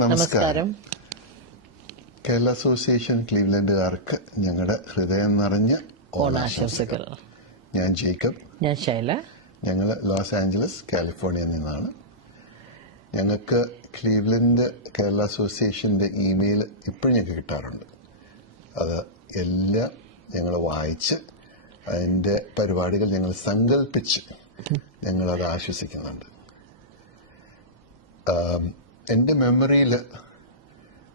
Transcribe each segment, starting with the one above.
നമസ്കാരം. കേരള അസോസിയേഷൻ ക്ലീവ്ലൻഡുകാർക്ക് ഞങ്ങളുടെ ഹൃദയം നിറഞ്ഞ ഓണാശംസകൾ. ഞാൻ ജേക്കബ്. ഞാൻ ശൈല. ഞങ്ങൾ ലോസ് ആഞ്ചലസ് കാലിഫോർണിയയിൽ നിന്നാണ്. ഞങ്ങൾക്ക് ക്ലീവ്ലൻഡ് കേരള അസോസിയേഷന്റെ ഇമെയിൽ ഇപ്പോഴും ഞങ്ങൾക്ക് കിട്ടാറുണ്ട്. അത് എല്ലാം ഞങ്ങൾ വായിച്ച് അതിന്റെ പരിപാടികൾ ഞങ്ങൾ സങ്കല്പിച്ച് ഞങ്ങളത് ആശ്വസിക്കുന്നുണ്ട്. എൻ്റെ മെമ്മറിയിൽ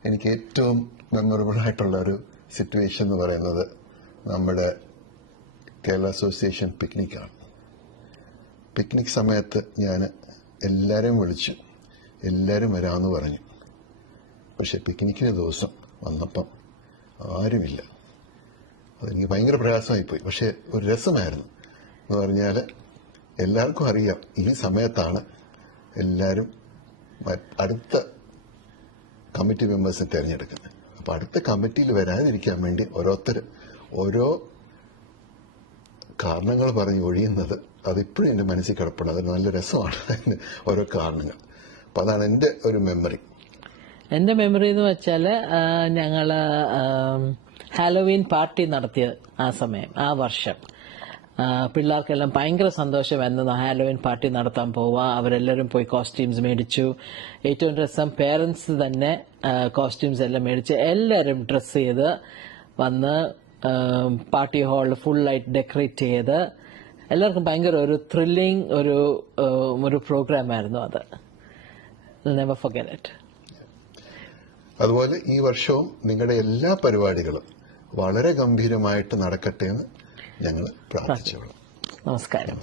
എനിക്ക് ഏറ്റവും മെമ്മറബിൾ ആയിട്ടുള്ള ഒരു സിറ്റുവേഷൻ എന്ന് പറയുന്നത് നമ്മുടെ കേരള അസോസിയേഷൻ പിക്നിക്കാണ്. പിക്നിക് സമയത്ത് ഞാൻ എല്ലാവരെയും വിളിച്ചു, എല്ലാവരും വരാമെന്ന് പറഞ്ഞു. പക്ഷെ പിക്നിക്കിന് ദിവസം വന്നപ്പം ആരുമില്ല. അതെനിക്ക് ഭയങ്കര പ്രയാസമായിപ്പോയി. പക്ഷെ ഒരു രസമായിരുന്നു. എന്ന് പറഞ്ഞാൽ എല്ലാവർക്കും അറിയാം ഈ സമയത്താണ് എല്ലാവരും അടുത്ത കമ്മിറ്റി മെമ്പേഴ്സിനെ തിരഞ്ഞെടുക്കുന്നത്. അപ്പം അടുത്ത കമ്മിറ്റിയിൽ വരാതിരിക്കാൻ വേണ്ടി ഓരോരുത്തർ ഓരോ കാരണങ്ങൾ പറഞ്ഞ് ഒഴിയുന്നത് അതിപ്പോഴും എൻ്റെ മനസ്സിൽ കിടപ്പുണ്ട്. അത് നല്ല രസമാണ് അതിന് ഓരോ കാരണങ്ങൾ. അപ്പം അതാണ് എൻ്റെ ഒരു മെമ്മറി. എൻ്റെ മെമ്മറി എന്ന് വെച്ചാൽ ഞങ്ങൾ ഹാലോവീൻ പാർട്ടി നടത്തിയ ആ സമയം, ആ വർഷം പിള്ളേർക്കെല്ലാം ഭയങ്കര സന്തോഷമായിരുന്നു. ഹാലോവീൻ പാർട്ടി നടത്താൻ പോവുക. അവരെല്ലാവരും പോയി കോസ്റ്റ്യൂംസ് മേടിച്ചു. ഏറ്റവും രസം പേരൻസ് തന്നെ കോസ്റ്റ്യൂംസ് എല്ലാം മേടിച്ച് എല്ലാവരും ഡ്രസ്സ് ചെയ്ത് വന്ന് പാർട്ടി ഹാൾ ഫുള്ളായിട്ട് ഡെക്കറേറ്റ് ചെയ്ത് എല്ലാവർക്കും ഭയങ്കര ഒരു ത്രില്ലിംഗ് ഒരു പ്രോഗ്രാമായിരുന്നു അത്. Never forget it. അതുപോലെ ഈ വർഷവും നിങ്ങളുടെ എല്ലാ പരിപാടികളും വളരെ ഗംഭീരമായിട്ട് നടക്കട്ടെ എന്ന് ഞങ്ങൾ പ്രാർത്ഥിച്ചോളാം. നമസ്കാരം.